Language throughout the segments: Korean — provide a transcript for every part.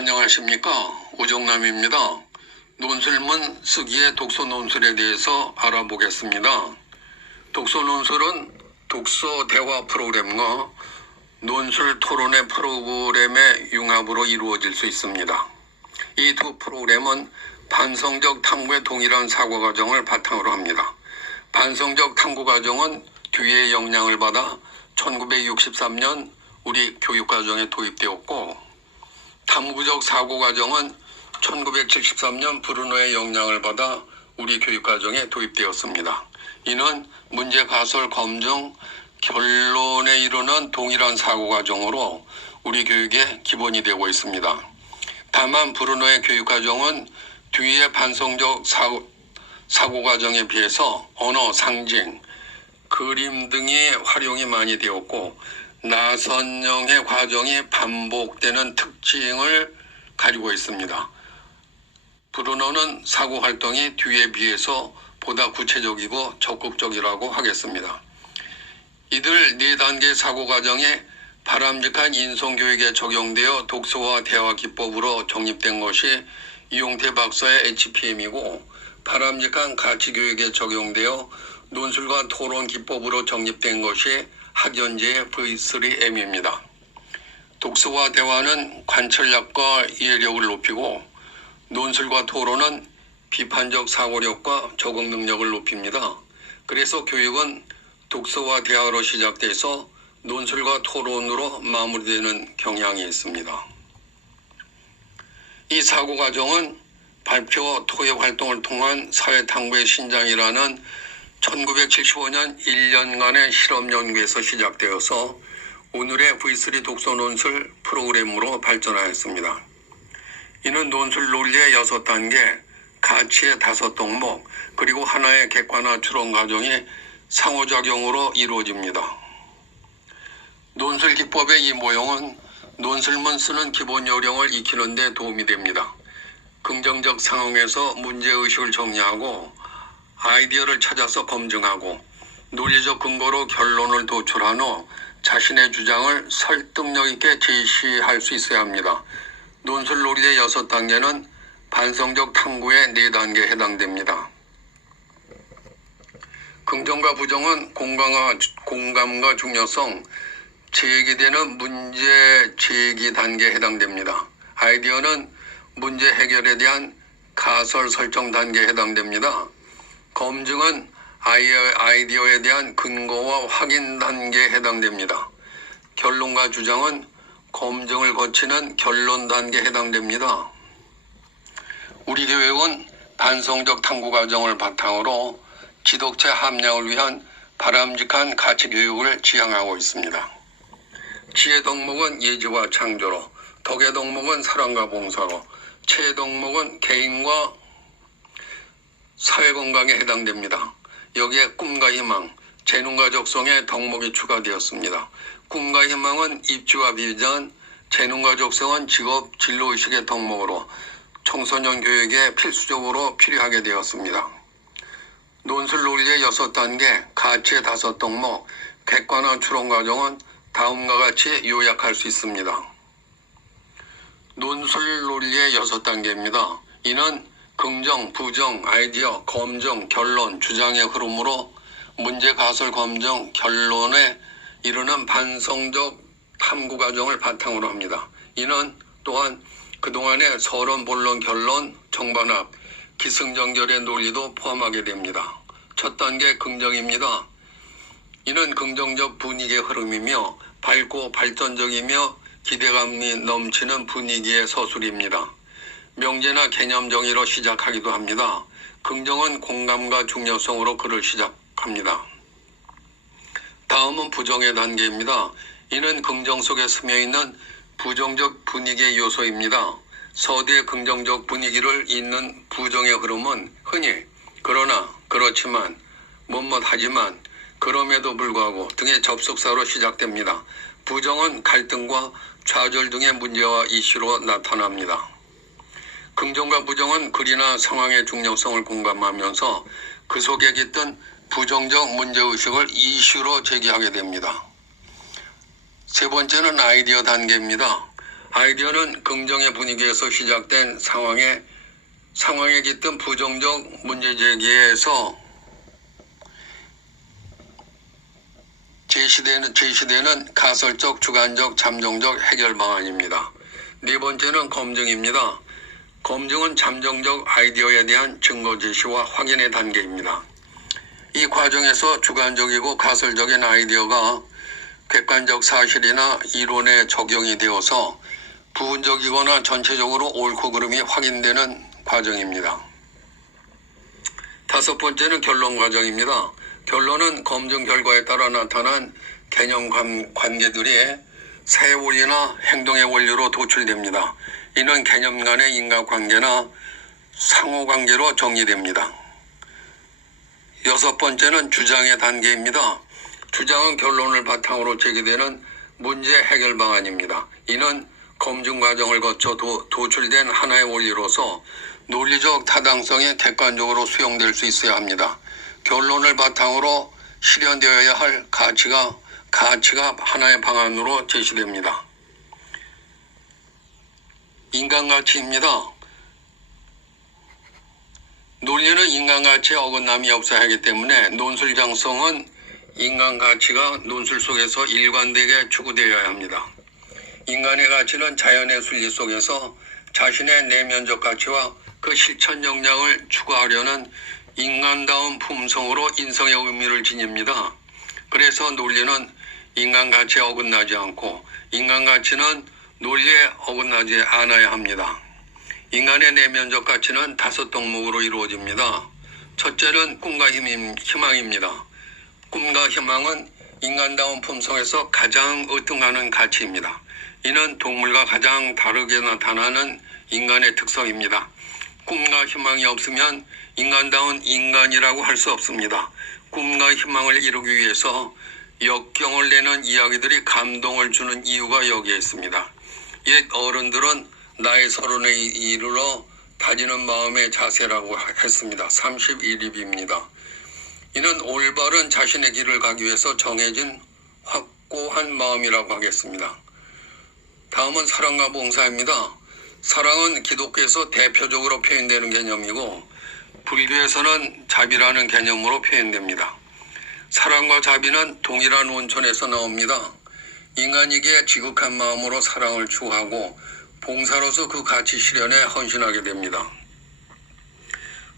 안녕하십니까. 오정남입니다. 논술문 쓰기의 독서 논술에 대해서 알아보겠습니다. 독서 논술은 독서 대화 프로그램과 논술 토론의 프로그램의 융합으로 이루어질 수 있습니다. 이 두 프로그램은 반성적 탐구의 동일한 사고 과정을 바탕으로 합니다. 반성적 탐구 과정은 뒤의 영향을 받아 1963년 우리 교육과정에 도입되었고, 탐구적 사고 과정은 1973년 브루노의 영향을 받아 우리 교육과정에 도입되었습니다. 이는 문제 가설 검증 결론에 이르는 동일한 사고 과정으로 우리 교육의 기본이 되고 있습니다. 다만 브루노의 교육과정은 뒤의 반성적 사고 과정에 비해서 언어, 상징, 그림 등의 활용이 많이 되었고, 나선형의 과정이 반복되는 특징을 가지고 있습니다. 브루노는 사고 활동이 뒤에 비해서 보다 구체적이고 적극적이라고 하겠습니다. 이들 4단계 사고 과정에 바람직한 인성교육에 적용되어 독서와 대화 기법으로 정립된 것이 이용태 박사의 HPM이고, 바람직한 가치교육에 적용되어 논술과 토론 기법으로 정립된 것이 학연제의 V3M입니다. 독서와 대화는 관찰력과 이해력을 높이고, 논술과 토론은 비판적 사고력과 적응 능력을 높입니다. 그래서 교육은 독서와 대화로 시작돼서 논술과 토론으로 마무리되는 경향이 있습니다. 이 사고 과정은 발표, 토의 활동을 통한 사회탐구의 신장이라는 1975년 1년간의 실험 연구에서 시작되어서 오늘의 V3 독서 논술 프로그램으로 발전하였습니다. 이는 논술 논리의 6단계, 가치의 5덕목, 그리고 하나의 객관화 추론 과정이 상호작용으로 이루어집니다. 논술 기법의 이 모형은 논술문 쓰는 기본 요령을 익히는 데 도움이 됩니다. 긍정적 상황에서 문제의식을 정리하고 아이디어를 찾아서 검증하고 논리적 근거로 결론을 도출한 후 자신의 주장을 설득력 있게 제시할 수 있어야 합니다. 논술 논리의 6단계는 반성적 탐구의 4단계에 해당됩니다. 긍정과 부정은 공감과 중요성, 제기되는 문제 제기 단계에 해당됩니다. 아이디어는 문제 해결에 대한 가설 설정 단계에 해당됩니다. 검증은 아이디어에 대한 근거와 확인 단계에 해당됩니다. 결론과 주장은 검증을 거치는 결론 단계에 해당됩니다. 우리 교육은 반성적 탐구 과정을 바탕으로 지독체 함량을 위한 바람직한 가치 교육을 지향하고 있습니다. 지혜 덕목은 예지와 창조로, 덕의 덕목은 사랑과 봉사로, 체의 덕목은 개인과 사회 건강에 해당됩니다. 여기에 꿈과 희망, 재능과 적성의 덕목이 추가되었습니다. 꿈과 희망은 입지와 비전, 재능과 적성은 직업, 진로의식의 덕목으로 청소년 교육에 필수적으로 필요하게 되었습니다. 논술 논리의 6단계, 가치의 5덕목, 객관화 추론 과정은 다음과 같이 요약할 수 있습니다. 논술 논리의 6단계입니다. 이는 긍정, 부정, 아이디어, 검증, 결론, 주장의 흐름으로 문제 가설 검증, 결론에 이르는 반성적 탐구 과정을 바탕으로 합니다. 이는 또한 그동안의 서론, 본론, 결론, 정반합, 기승전결의 논리도 포함하게 됩니다. 첫 단계 긍정입니다. 이는 긍정적 분위기의 흐름이며 밝고 발전적이며 기대감이 넘치는 분위기의 서술입니다. 명제나 개념 정의로 시작하기도 합니다. 긍정은 공감과 중요성으로 글을 시작합니다. 다음은 부정의 단계입니다. 이는 긍정 속에 스며있는 부정적 분위기의 요소입니다. 서두의 긍정적 분위기를 잇는 부정의 흐름은 흔히 그러나, 그렇지만, 뭐뭐하지만, 그럼에도 불구하고 등의 접속사로 시작됩니다. 부정은 갈등과 좌절 등의 문제와 이슈로 나타납니다. 긍정과 부정은 글이나 상황의 중요성을 공감하면서 그 속에 깃든 부정적 문제의식을 이슈로 제기하게 됩니다. 세 번째는 아이디어 단계입니다. 아이디어는 긍정의 분위기에서 시작된 상황에 깃든 부정적 문제 제기에서 제시되는 가설적, 주관적, 잠정적 해결 방안입니다. 네 번째는 검증입니다. 검증은 잠정적 아이디어에 대한 증거 제시와 확인의 단계입니다. 이 과정에서 주관적이고 가설적인 아이디어가 객관적 사실이나 이론에 적용이 되어서 부분적이거나 전체적으로 옳고 그름이 확인되는 과정입니다. 다섯 번째는 결론 과정입니다. 결론은 검증 결과에 따라 나타난 개념 관계들이 사회 원리나 행동의 원리로 도출됩니다. 이는 개념 간의 인과관계나 상호관계로 정리됩니다. 여섯 번째는 주장의 단계입니다. 주장은 결론을 바탕으로 제기되는 문제 해결 방안입니다. 이는 검증 과정을 거쳐 도출된 하나의 원리로서 논리적 타당성에 객관적으로 수용될 수 있어야 합니다. 결론을 바탕으로 실현되어야 할 가치가 하나의 방안으로 제시됩니다. 인간가치입니다. 논리는 인간가치에 어긋남이 없어야 하기 때문에 논술장성은 인간가치가 논술 속에서 일관되게 추구되어야 합니다. 인간의 가치는 자연의 순리 속에서 자신의 내면적 가치와 그 실천 역량을 추구하려는 인간다운 품성으로 인성의 의미를 지닙니다. 그래서 논리는 인간 가치에 어긋나지 않고 인간 가치는 논리에 어긋나지 않아야 합니다. 인간의 내면적 가치는 다섯 덕목으로 이루어집니다. 첫째는 꿈과 희망입니다. 꿈과 희망은 인간다운 품성에서 가장 으뜸하는 가치입니다. 이는 동물과 가장 다르게 나타나는 인간의 특성입니다. 꿈과 희망이 없으면 인간다운 인간이라고 할 수 없습니다. 꿈과 희망을 이루기 위해서 역경을 내는 이야기들이 감동을 주는 이유가 여기에 있습니다. 옛 어른들은 나의 서른에 이르러 다지는 마음의 자세라고 했습니다. 31입입니다. 이는 올바른 자신의 길을 가기 위해서 정해진 확고한 마음이라고 하겠습니다. 다음은 사랑과 봉사입니다. 사랑은 기독교에서 대표적으로 표현되는 개념이고 불교에서는 자비라는 개념으로 표현됩니다. 사랑과 자비는 동일한 원천에서 나옵니다. 인간에게 지극한 마음으로 사랑을 추구하고 봉사로서 그 가치 실현에 헌신하게 됩니다.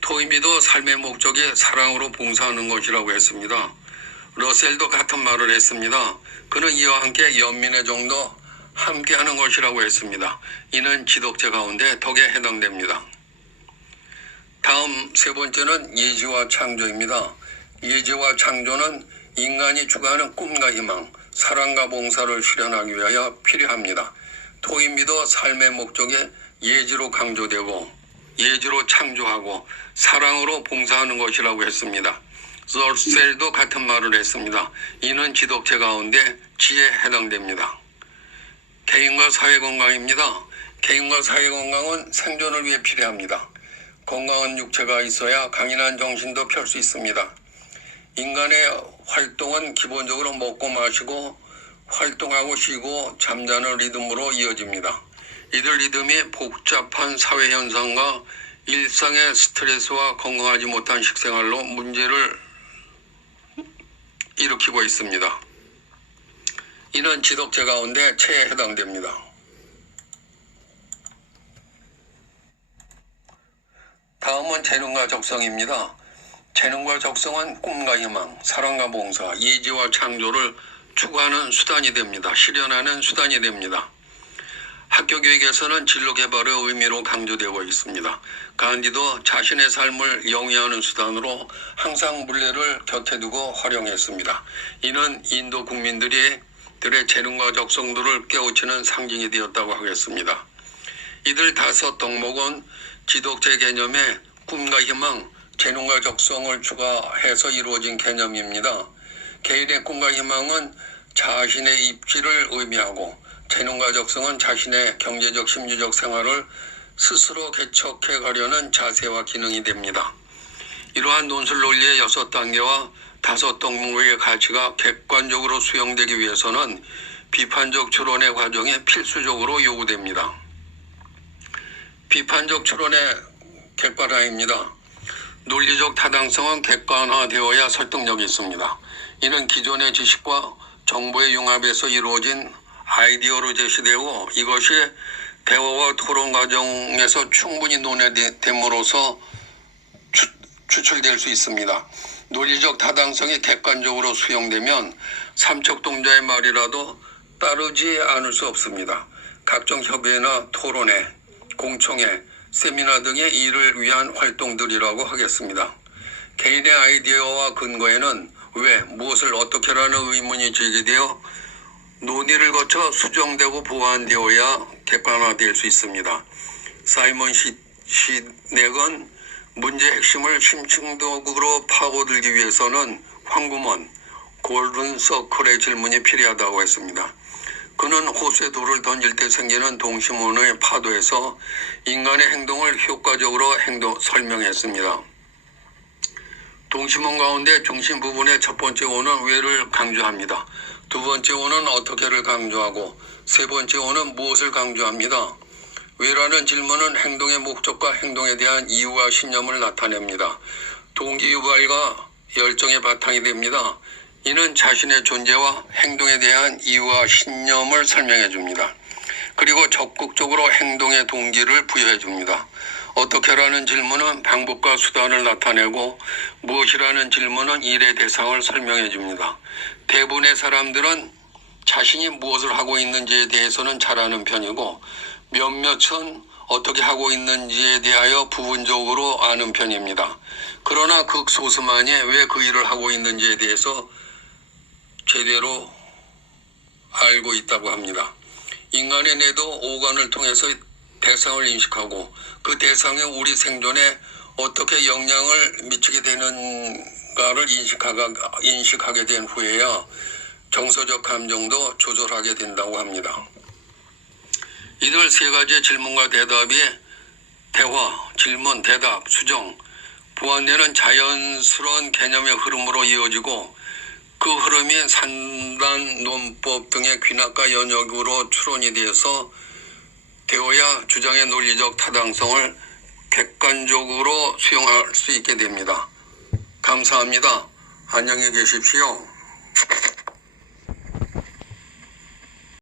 토인비도 삶의 목적이 사랑으로 봉사하는 것이라고 했습니다. 러셀도 같은 말을 했습니다. 그는 이와 함께 연민의 정도 함께하는 것이라고 했습니다. 이는 지독제 가운데 덕에 해당됩니다. 다음 세 번째는 예지와 창조입니다. 예지와 창조는 인간이 추구하는 꿈과 희망, 사랑과 봉사를 실현하기 위하여 필요합니다. 토인비도 삶의 목적이 예지로 강조되고 예지로 창조하고 사랑으로 봉사하는 것이라고 했습니다. 러셀도 같은 말을 했습니다. 이는 지독제 가운데 지에 해당됩니다. 개인과 사회 건강입니다. 개인과 사회 건강은 생존을 위해 필요합니다. 건강한 육체가 있어야 강인한 정신도 펼 수 있습니다. 인간의 활동은 기본적으로 먹고 마시고 활동하고 쉬고 잠자는 리듬으로 이어집니다. 이들 리듬이 복잡한 사회 현상과 일상의 스트레스와 건강하지 못한 식생활로 문제를 일으키고 있습니다. 이는 지독제 가운데 체에 해당됩니다. 다음은 재능과 적성입니다. 재능과 적성은 꿈과 희망, 사랑과 봉사, 예지와 창조를 추구하는 수단이 됩니다. 실현하는 수단이 됩니다. 학교 교육에서는 진로 개발의 의미로 강조되고 있습니다. 간디도 자신의 삶을 영위하는 수단으로 항상 물레를 곁에 두고 활용했습니다. 이는 인도 국민들의 재능과 적성들을 깨우치는 상징이 되었다고 하겠습니다. 이들 다섯 덕목은 지독제 개념의 꿈과 희망, 재능과 적성을 추가해서 이루어진 개념입니다. 개인의 꿈과 희망은 자신의 입지를 의미하고 재능과 적성은 자신의 경제적, 심리적 생활을 스스로 개척해 가려는 자세와 기능이 됩니다. 이러한 논술 논리의 6단계와 5 덕목의 가치가 객관적으로 수용되기 위해서는 비판적 추론의 과정이 필수적으로 요구됩니다. 비판적 추론의 객관화입니다. 논리적 타당성은 객관화되어야 설득력이 있습니다. 이는 기존의 지식과 정보의 융합에서 이루어진 아이디어로 제시되고 이것이 대화와 토론 과정에서 충분히 논의됨으로써 추출될 수 있습니다. 논리적 타당성이 객관적으로 수용되면 삼척동자의 말이라도 따르지 않을 수 없습니다. 각종 협의회나 토론회, 공청회, 세미나 등의 이를 위한 활동들이라고 하겠습니다. 개인의 아이디어와 근거에는 왜, 무엇을 어떻게라는 의문이 제기되어 논의를 거쳐 수정되고 보완되어야 객관화될 수 있습니다. 사이먼 시넥은 문제의 핵심을 심층적으로 파고들기 위해서는 황구먼, 골든 서클의 질문이 필요하다고 했습니다. 그는 호수에 돌을 던질 때 생기는 동심원의 파도에서 인간의 행동을 효과적으로 설명했습니다. 동심원 가운데 중심 부분의 첫 번째 원은 왜를 강조합니다. 두 번째 원은 어떻게를 강조하고 세 번째 원은 무엇을 강조합니다. 왜라는 질문은 행동의 목적과 행동에 대한 이유와 신념을 나타냅니다. 동기유발과 열정의 바탕이 됩니다. 이는 자신의 존재와 행동에 대한 이유와 신념을 설명해 줍니다. 그리고 적극적으로 행동의 동기를 부여해 줍니다. 어떻게라는 질문은 방법과 수단을 나타내고 무엇이라는 질문은 일의 대상을 설명해 줍니다. 대부분의 사람들은 자신이 무엇을 하고 있는지에 대해서는 잘 아는 편이고 몇몇은 어떻게 하고 있는지에 대하여 부분적으로 아는 편입니다. 그러나 극소수만이 왜 그 일을 하고 있는지에 대해서 제대로 알고 있다고 합니다. 인간의 뇌도 오감을 통해서 대상을 인식하고 그 대상이 우리 생존에 어떻게 영향을 미치게 되는가를 인식하게 된 후에야 정서적 감정도 조절하게 된다고 합니다. 이들 세 가지의 질문과 대답이 대화, 질문, 대답, 수정, 보완되는 자연스러운 개념의 흐름으로 이어지고 그 흐름이 산단, 논법 등의 귀납과 연역으로 추론이 되어야 주장의 논리적 타당성을 객관적으로 수용할 수 있게 됩니다. 감사합니다. 안녕히 계십시오.